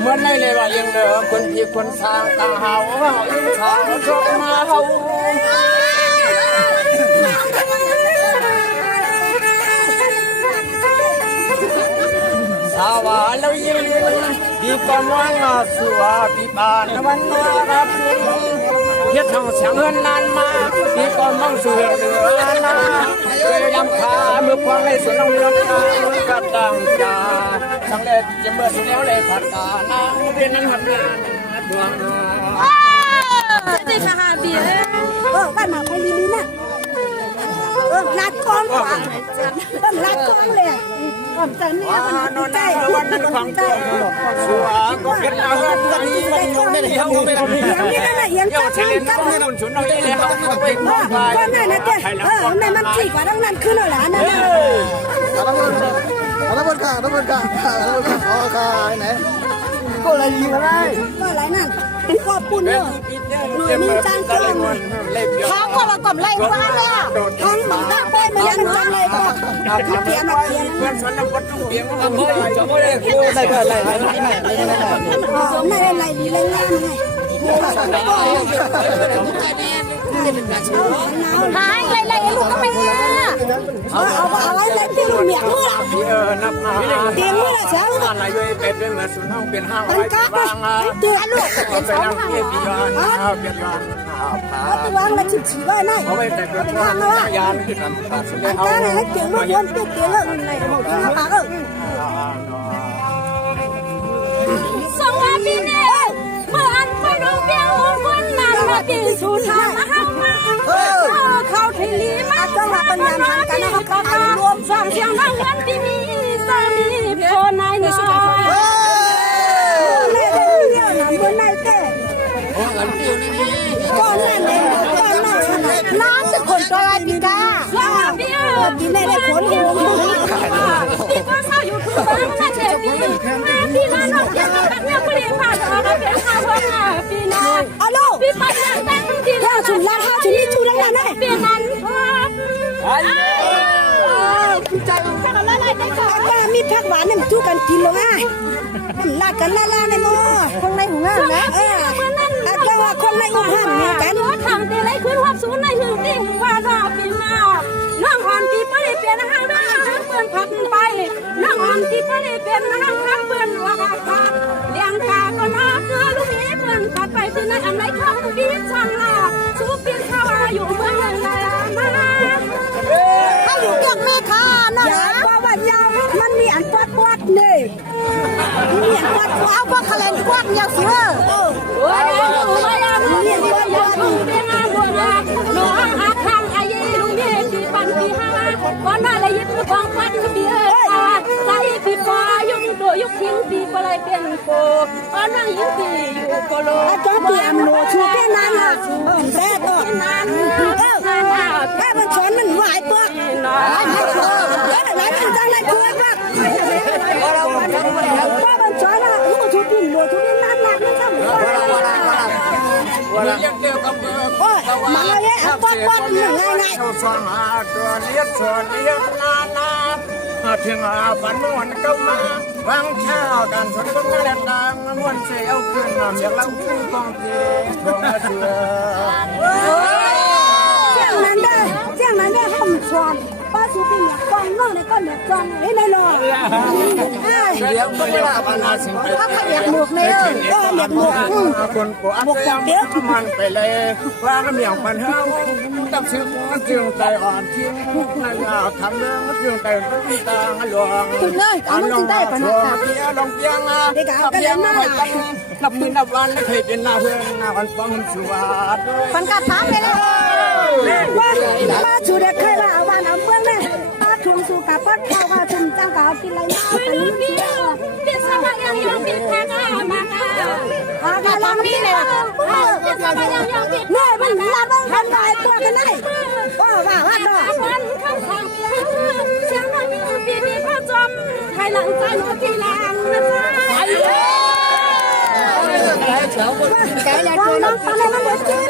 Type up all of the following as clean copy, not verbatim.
เมื่อในเลยว่ายังเดิมคนที่คนสร้างต่างเฮาอินทางชอบมาเฮาสาวาแล้วยิ่งดีกว่ามังสัวปีบานวันนารับเฮ็ดทางเสียงเงินนานมาดีกว่ามังสุเหลือนาเคยยำขาเมื่อควงในสวนน้องเลี้ยงกาเมื่อกระดังจาสังเล็ดจะเมื่อสุดแล้วเลยผัดกานางเรียนนั้นหันงานดวง这是哈比干嘛拍咪咪呢？拉光啊，拉光嘞，我们在那个在วันนั้นฟังใจสัวก็เป็นอาหารที่มันยงได้เลยเขาไม่ได้ยังเจ้าเชลินก็ไม่ต้องฉุนเราได้เลยเขาไปมองไปก็นั่นนะเจ้นั่นมันจีกว่าทั้งนั้นขึ้นแล้วนั่นน่ะเอาละบนค่ะอ๋อค่ะไหนก็อะไรยิงอะไรก็อะไรนั่นเป็นข้อปุ่นเนอะหน่วยมีจานกลางเขาก็มากบไล่ฟ้าเลยอ่ะ ทั้งหมดตั้งไปมายังจำเลยก็เขียนมาเขียน เพื่อนสวนน้ำวัดทุ่งเบียงก็ไม่จะไม่ได้คือได้ก็อะไรไม่ได้ไรดีเลยงามไงหายไล่ลูกก็ไม่เนี่ยเอาไว้เล่นที่ลูกเมียมือนับมาเตียงมือละเช้าอะไรด้วยเป็ดด้วยเหมือนสุนทรเป็นห้างไว้วางตัวลูกเป็นสองเพียบยานเพียบยานตัววางละฉีไว้หน่อยเอาไว้แต่ตัวทางยานที่ทำการแสดงเอา การให้เก่งมากวนเก่งเลยในระบบที่ปากสองวันปีนี้เมื่ออันไปดูเบี้ยวคนนั้นมาตีสุดท้ายมาเข้ามาเข้าที่ลีมาต้องมาปัญญาหันกันนะครับการรวม สร้างเสียงดังวันที่มีสามีคนไหนในสุดท้ายในเรื่องนั้นบนในเต้ก็นั่นเองก็นั่นน้ำเป็นคนตัวปีกาปีในได้ผลหัวปีก็เศร้าอยู่ทุกบ้านน่าเจ็บปีปีนั้นเราเจ็บกันเนี่ยปีผ่านออกมาเป็นข้าววันปีนั้นปีปันยังแต่งปีถ้าชุนละถ้าชุนนี้ชุนละนั่นปีนั้นใจถ้าเราไล่ได้ก่อนก็มีผักหวานเนี่ยจู้กันกินลงง่ายลากันล่าในหม้อข้างในหัวง่ายนะก็ว่าข้างในหัวหันเนี่ยกันทางตีไรขึ้นหับสูนในหึงติ้งว่าราปีมาน้องอ่อนปีไม่ได้เปลี่ยนห้างได้เปื่อนผักไปน้องอ่อนปีไม่ได้เปลี่ยนห้างทักเปื่อนว่าค่ะเลี้ยงกาก็น่าเกลือลูกนี้เปื่อนผัดไปที่นั่นอันไรข้าวบีบช่างลาสูบปีนข้าวอยู่เมืองอะไรมาถ้าอยู่เกี่ยวแม่ค่ะน้องเพราะว่ายาวมันมีอันปวดเนี่ยมีอันปวดเอาพวกคะแนนพวกยาเสือว้าวว้าวมีอันปวดเป็นงานบัวน้องอาทางอายุลุงเบี้ยปีปันปีห้าก่อนหน้าเลยยึดมือของปันเบี้ยใส่ปีฟ้ายุ่งโดยุกทิ้งปีปลายเป็นโกก่อนนั่งยิ่งปีอยู่โกโลจ้าปีอันโลชูแค่นั้นอ่ะแซ่บนั้นแค่มันชนมันไหวเปลือกแล้วมันจะอะไรเปลือกบ้างว่ามันชนอ่ะโอ้ชูปีโลชูปีนั้นนั่นทำวันยังเกี่ยวกับเบอร์มาเลยอ่ะป๊อกง่ายสองตัวเลี้ยงนาถึงฝันวันก็มาวางเช้ากันสนก็ไม่ได้ดังม้วนเสียวขึ้นมาเมียเราขึ้นกองเจี๊ยบของเสือเจ้านั้นได้ห้องชวนป้าชูปีเนี่ยกองน้องในก้อนเนี่ยกองนี่ในรอเดี๋ยวก็ได้ปัญหาสิ่งไปก็ขยับหมวกเลยก็หมวกคนปวดหมวกเดี๋ยวมันไปเลยว่าก็เมียงปัญหาต้องซื้อเรื่องใจอ่อนทิ้งนั่นทำเรื่องเรื่องใจตาหลวงสุดเลยเอาไม่จริงได้ปัญหาเพียลองเพียงเพียงไปกันนับมือนับวันเคยเป็นหน้าเพื่อนหน้าวันฟังสวัสดิ์ฟันกาถามเลยนะว่าชูเด็กเคยว่าเอาบ้านเอาเมืองเนี่ยป้าถุงสู่กับป้าข้าวว่าถุงจังกับกินอะไรมาเป็นลูกเบี้ยเป็นสมัยยังเป็นแค่มาแต่ทำนี่เลยเป็นสมัยยังเป็นแม่มันละมันทำลายตัวกันได้ว่าดอกวันข้างทางเสียงมันปีนี้พ่อจอมไทยหลังใจหนูที่แรงนะจ๊ะไก่แล้วตัวน้องตอนนี้มันเจ็บ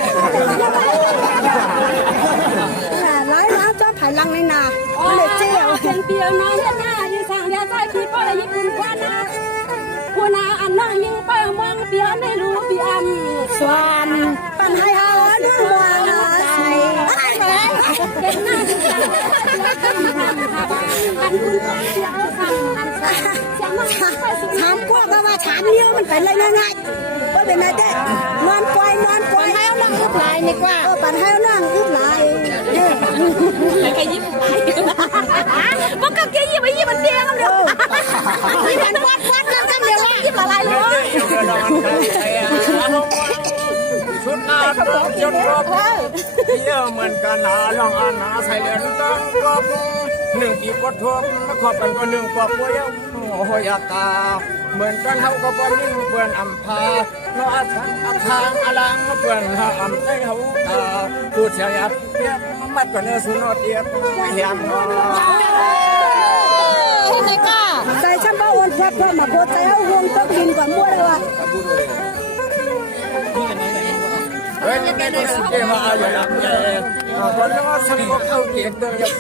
หลายน้ำจะถ่ายลังในนามันเลยเจ็บเป็นเปียวน้องเนี่ยนะยิ่งสั่งเดียวใจพี่ก็เลยยิ่งคุณควันนะคุณอาอันน้อง องยิงไปมองเปียไม่รู้เปียม สวนปันให้เฮาหน้าว่าใส่ เด็กหน้าที่จะอันคุณเสียวคำอันเสียงมันไปสุด ถามพวกว่าถามเดียวมันเป็นอะไรง่ายๆก็เป็นอะไรเด้นอนควายปันให้เอานั่งอึบลายนี่กว่าปันให้เอานั่งอึบลายเด้อ ใครยิ้มไปมันก็แกยิ้มไปยิ้มมันเดียวเดียว นี่มันวัดแล้วกันเดี๋ยวว่า ยิ้มอะไรเลย ชุดหน้าต้องจนรบเที่ยวเหมือนกันหาลองอาณาใส่เดินต้องรบหนึ่งปีกดทบขอบกันก็หนึ่งปอกวยโหยตาเหมือนกันเฮาก็บ่นิ่งเพื่อนอำพาเนาะอาชันอาทางอลังเพื่อนหาอำใจเฮาตาพูดเสียบเปียบมัดกันเนื้อสุนทรเดียบเฮียนเนาะ ใส่ฉันบ่โอนพอดมาโคใจเอาห่วงตกดินกว่ามั่วเลยว่ะ เฮ้ยนี่ได้สิเกมาอยู่หลังใหญ่คนละสังก็เข้าเกียรติเดียว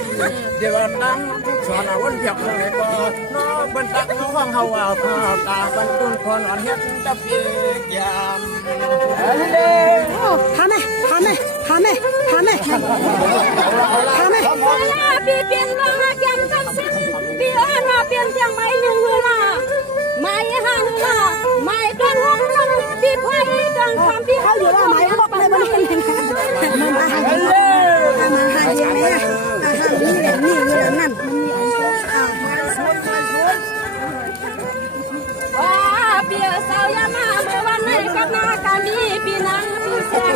เดี๋ยวนั้นสอนวันเพียบเลยก็เนาะบันตักน้องเฮาเอาข้าตาบันตุนคนอ่อนเฮ็ดตะเปียยาม ทำไหมปีเปลี่ยนว่ามาเปลี่ยนกันสิปีอ่อนมาเปลี่ยนเชียงใหม่หนึ่งละไม่ห่างละไม่กันห้องละปีไฟดังความปี เขาอยู่ว่าหมายว่าไปมันมันอาหารไหมอาหารนี่แหละนี่เรื่องนั่นมันมีอาหาร ว่าเปียสาวยามาเมื่อวันไหนกับนาการมีปีนั้นปีแสง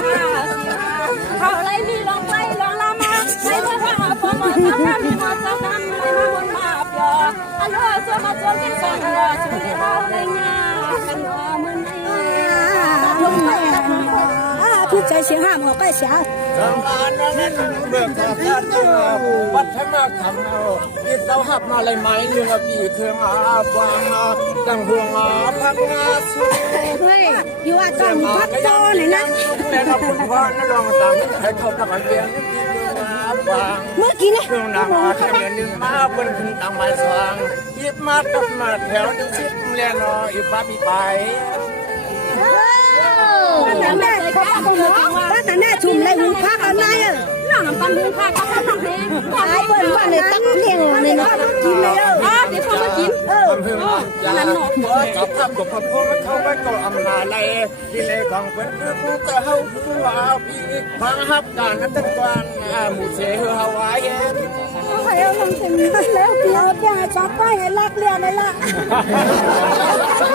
เขาเลยมีลองไปลองละมาไม่ว่าว่าพอมาทำงานมีมาทำงานไม่มาวนมาเปียอันว่าจะมาจนที่สองว่าสุริเราเลยง่ากันว่ามือนี้ พูดใจเสียงห้ามออกไปเสีย สมานนั้นเบิกทางการวัฒนธรรมเอาที่เราหับมาเลยไหมเรื่องปีเครื่องอาฟางตั้งห่วงพักงาสุด เฮ้ยอยู่ว่าต้องพัดโตหน่อยนะ แม่เราคุณพ่อนั่นลองตามให้เขาทำเรียนที่เครื่องอาฟาง เมื่อกี้นะ เครื่องนางมาแค่หนึ่งมาบนขึ้นตามไม้สว่างหยิบมาตับมาแถวนึงชิดเรียนออีฟ้าปีไป แต่แม่เขาไปหัวว่าแต่แม่ชุมในหูพักอะไรอ่ะ น้องปันหูค่ะกับน้องเพลง ตายเปิ้นว่าในตั้งเลี้ยงในเนาะกินเลยเออ เดี๋ยวเขามากิน เพิ่งนั้นหนอกจับภาพกับพ่อพ่อมันเข้าไปก็อำนาจเลยที่เลยของเพิ่นคือผู้ก็เฮาผู้ว่าพี่ฟังฮับการนั้นตั้งวันหมู่เสเฮาไว้ ใครเอาลงถึงแล้วเดี๋ยวจะชอบไปให้รักเรียนเลยล่ะ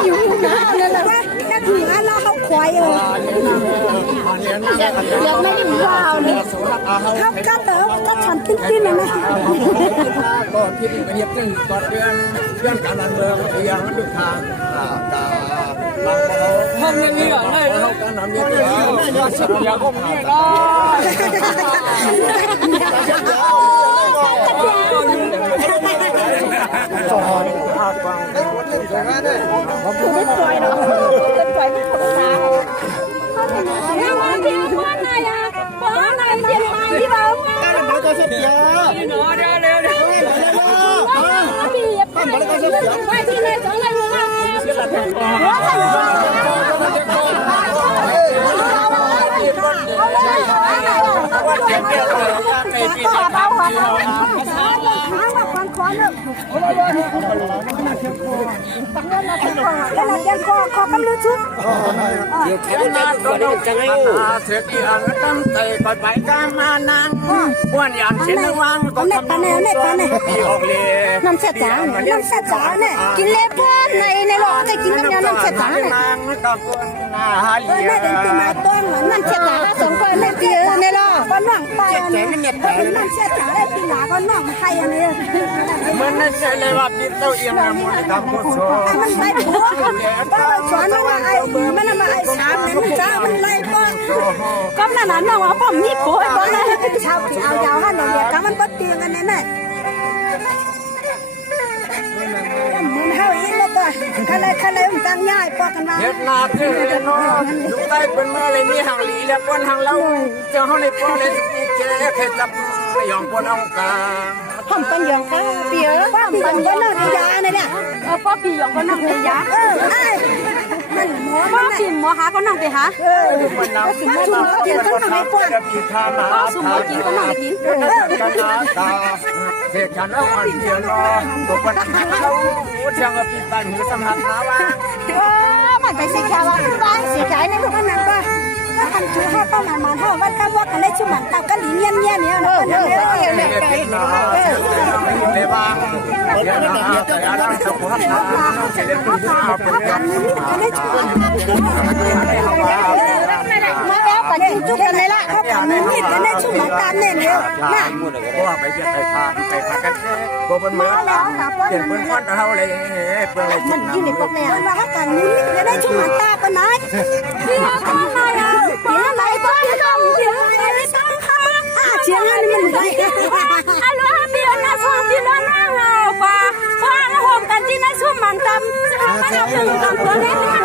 อยู่นะนั่นแหละว่าแค่ถึงแล้วเขาควายเออยังไม่ได้ว้าวเลยครับก็เต๋อก็ฉันติ้นๆนะแม่ ก่อนที่จะเงียบขึ้นก่อนเรื่องการเมืองอย่างมันดูทางตาบางเขาห้องนี้เหรอเลยเขาการนำเงียบอย่าก้มเงียบสอนภาคฟังผมไม่ปล่อยหรอกปล่อยไม่ธรรมดา เดี๋ยวมาเที่ยวคนไหนอ่ะคนไหนเที่ยวมาที่เราอ่ะ Balik ka sa tiya. ปีอย่าไปไปที่ไหนสองไหนรู้ไหมขอกำลังชุด แค่นั้นก็ต้องใจเสียที่อ่างตั้งใจไปไปกันมานั่งวันอย่างเช่นวางก็ทำที่ออกเลย น้ำเสียจ๋าเนี่ยกินเล็บในหลอดได้กินน้ำน้ำเสียจ๋าเนี่ย นั่งกับคนหน้าหาเลีย แม่เป็นตีมาต้นน้ำเสียจ๋าสองคนแม่ตีในหลอดก็น่องไปน้ำเสียจ๋าได้ตีหลาก็น่องไทยอันนี้ มันนั่นใช่เลยว่าพี่เต้าเอียงมันทำผู้ชม มันไล่ผัวก็สอนว่าไอ้มันมาไอ้สามเนี่ยจ้ามันไล่ป้อนก็นั่นน่ะน้องว่าผมนี่ป่วยป้อนเลยชาวที่เอายาวหันเดียวกันมันปดเตียงกันแน่แน่มันเฮาอีกแล้วป่ะคันเลยมันตั้งย่ายป้อกันมา เฮ็ดนาเพื่อนน้องลูกใต้เป็นเมื่อไรมีหางหลีแล้วป้อนหางเราเจ้าเขาในป้อนเลยมีเจ๊เคยจับยองป้อนองกา ผมเป็นอย่างก็เปียผมเป็นก็นั่งยาเนี่ย ป้าปีหยองก็นั่งในยา ไอ้ หมอหาก็นั่งไปหา มันนำมาชุมเกียรติทำให้ปีธามา สุหมอกินก็นั่งไปกิน กันนาตาเสกฉันเอาอันเดียวรอตัวคนเขาเชียงกับปีปันหือสมหันหาว่า มันไปสิแค่ว่าบ้านสิขายในทุกขนาดว่าถ้าคันชูห้าป้ามันเท่าว่าคำว่ากันได้ชุ่มมันตากันหลีเงี้ยเนี่ยเนาะเนี่ย ในบางเดี๋ยวนะแต่อะไรสักพักนะเสร็จแล้วคุณเอาไปเรียน กันได้ชุ่ม ให้เขาว่า มาแล้วปันจุกันเลยละเขาทำนี่กันได้ชุ่มมันตามเนี่ยเนี่ยน่ะ เพราะว่าไปเรียนไปพากันก็เป็นเหมือนเปลี่ยนเป็นคนเราเลยเปลี่ยนอะไร มันยิ่งในพวกเนี่ยว่ากันนี่จะได้ชุ่มมันตาปนาย พี่น้องมาแล้วป้าไหนป้าทำเดี๋ยวไหนตั้งค่ะ เชียงอันนี้มันได้ อันว่าเบียร์นะชอบที่นั่นเอาป้าป้าแล้วหอมกันที่นั่นชุ่มมันตำจะมาทำถึงตำตัวนี้มัน